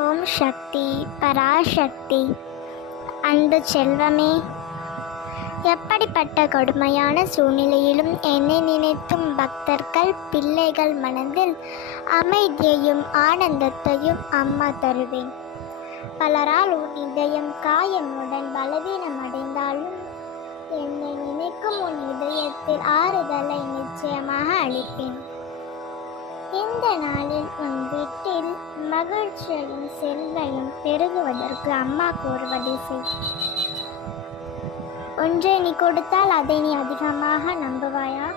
ஓம் சக்தி பராசக்தி. அன்பு செல்வமே, எப்படிப்பட்ட கொடுமையான சூழ்நிலையிலும் என்னை நினைத்தும் பக்தர்கள் பிள்ளைகள் மனதில் அமைதியையும் ஆனந்தத்தையும் அம்மா தருவேன். பலரால் உன் இதயம் காயமுடன் பலவீனமடைந்தாலும் என்னை நினைக்கும் உன் இதயத்தில் ஆறுதலை நிச்சயமாக அளிப்பேன். இந்த நாளில் உன் வீட்டில் மகிழ்ச்சியும் செல்வையும் பெருகுவதற்கு அம்மா கூறுவதை செய். ஒன்றை நீ கொடுத்தால் அதை நீ அதிகமாக நம்புவாயா?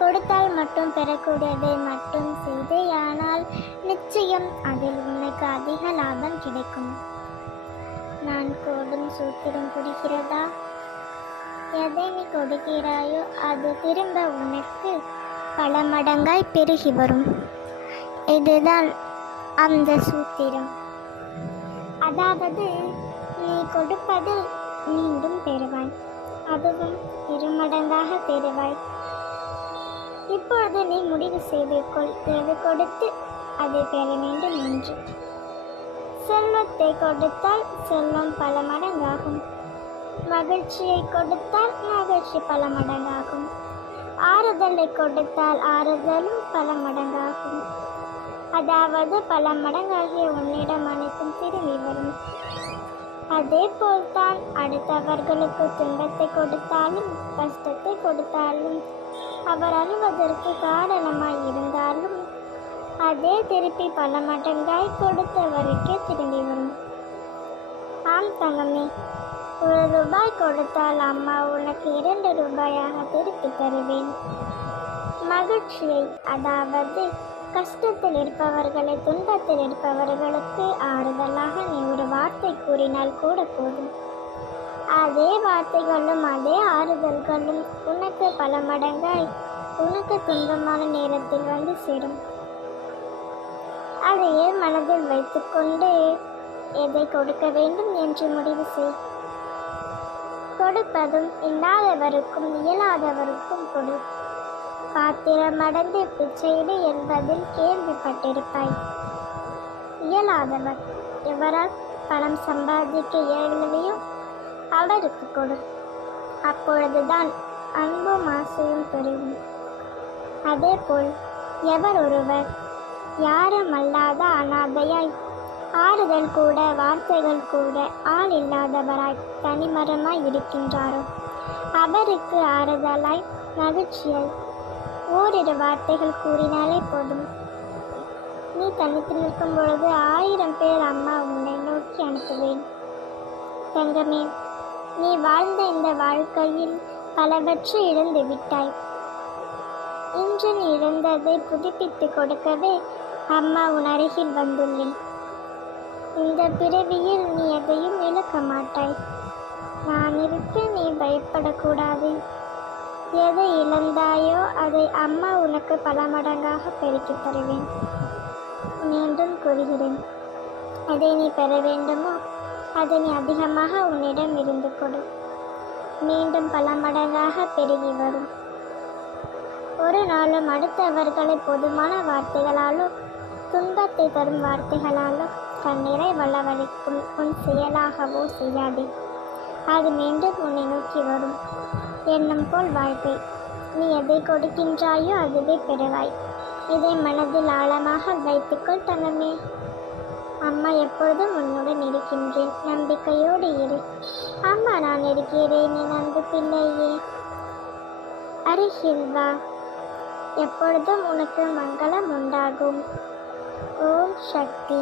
கொடுத்தால் மட்டும் பெறக்கூடியதை மட்டும் செய்தேயானால் நிச்சயம் அதில் உனக்கு அதிக லாபம் கிடைக்கும். நான் கூடும் சூத்திரம் புரிகிறதா? எதை நீ கொடுக்கிறாயோ அது திரும்ப உனக்கு பல மடங்காய் பெருகி வரும். இதுதான் அந்த சூத்திரம். அதாவது நீ கொடுப்பது மீண்டும் பெறுவாய், அதுவும் இருமடங்காக பெறுவாய். இப்பொழுது நீ முடிவு செய்து கொள், எது கொடுத்து அதை பெற வேண்டும் என்று. செல்வத்தை கொடுத்தால் செல்வம் பல மடங்காகும், மகிழ்ச்சியை கொடுத்தால் மகிழ்ச்சி பல மடங்காகும், ஆறுதலை கொடுத்தால் ஆறுதலும் பல மடங்காகும். அதாவது பல மடங்காகிய உன்னிடம் அனைத்தும் திரும்பி வரும். அதே போல்தான் அடுத்தவர்களுக்கு துன்பத்தை கொடுத்தாலும் கஷ்டத்தை கொடுத்தாலும் அவர் அழுவதற்கு காரணமாய் இருந்தாலும் அதே திருப்பி பல மடங்காய் கொடுத்தவருக்கே திரும்பி வரும். ஆம் தங்கமே, 1 ரூபாய் கொடுத்தால் அம்மா உனக்கு 2 ரூபாயாக திருப்பி தருவேன். மகிழ்ச்சியை, அதாவது கஷ்டத்தில் இருப்பவர்களை, துன்பத்தில் இருப்பவர்களுக்கு ஆறுதலாக நீ ஒரு வார்த்தை கூறினால் கூட போதும். அதே வார்த்தைகளும் அதே ஆறுதல்களும் உனக்கு பல மடங்காய் உனக்கு துன்பமான நேரத்தில் வந்து சேரும். அதையே மனதில் வைத்துக்கொண்டு எதை கொடுக்க வேண்டும் என்று முடிவு செய். கொடுப்பதும் இல்லாதவருக்கும் இயலாதவருக்கும் கொடு. பாத்திரம் அடர்ந்து பிச்சையிடு என்பதில் கேள்விப்பட்டிருப்பாய். இயலாதவர் எவரால் பணம் சம்பாதிக்க இயலவில்லையோ அவருக்கு கொடு. அப்பொழுதுதான் அன்பும் ஆசையும் பெருகும். அதேபோல் எவர் ஒருவர் யாரும் அல்லாத அனாதையாய், ஆறுதல் கூட வார்த்தைகள் கூட ஆள் இல்லாதவராய் தனிமரமாய் இருக்கின்றாரோ அவருக்கு ஆறுதலாய் மகிழ்ச்சியாய் ஓரிரு வார்த்தைகள் கூறினாலே போதும். நீ தனித்து நிற்கும் பொழுது 1000 பேர் அம்மா உன்னை நோக்கி அனுப்புவேன். தங்கமே, நீ வாழ்ந்த இந்த வாழ்க்கையில் பலவற்றை இழந்து விட்டாய். இன்று நீ இழந்ததை புதுப்பித்து கொடுக்கவே அம்மா உன் அருகில் வந்துள்ளேன். இந்த பிறவியில் நீ எதையும் இழக்க மாட்டாய். நான் இருக்க நீ பயப்படக்கூடாது. எதை இழந்தாயோ அதை அம்மா உனக்கு பல மடங்காக பெருக்கித் தருவேன். மீண்டும் கூறுகிறேன், எதை நீ பெற வேண்டுமோ அதை நீ அதிகமாக உன்னிடம் இருந்து கொடு. மீண்டும் பல மடங்காக பெருகி வரும். ஒரு நாளும் அடுத்தவர்களை பொதுவான வார்த்தைகளாலோ துன்பத்தை தரும் வார்த்தைகளாலோ கண்ணீரை வளவழிக்கும் உன் செயலாகவோ செய்யாதே. அது மீண்டும் உன்னை நோக்கி வரும். எண்ணம் போல் வாழ்க்கை. நீ எதை கொடுக்கின்றாயோ அதுவே பெறுவாய். இதை மனதில் ஆழமாக வைத்துக்கொள் தங்கமே. அம்மா எப்பொழுதும் உன்னுடன் இருக்கின்றேன். நம்பிக்கையோடு இரு. அம்மா நான் இருக்கிறேன், என் அன்பு பிள்ளையே. அருகில் வா. எப்பொழுதும் உனக்கு மங்களம் உண்டாகும். ஓம் சக்தி.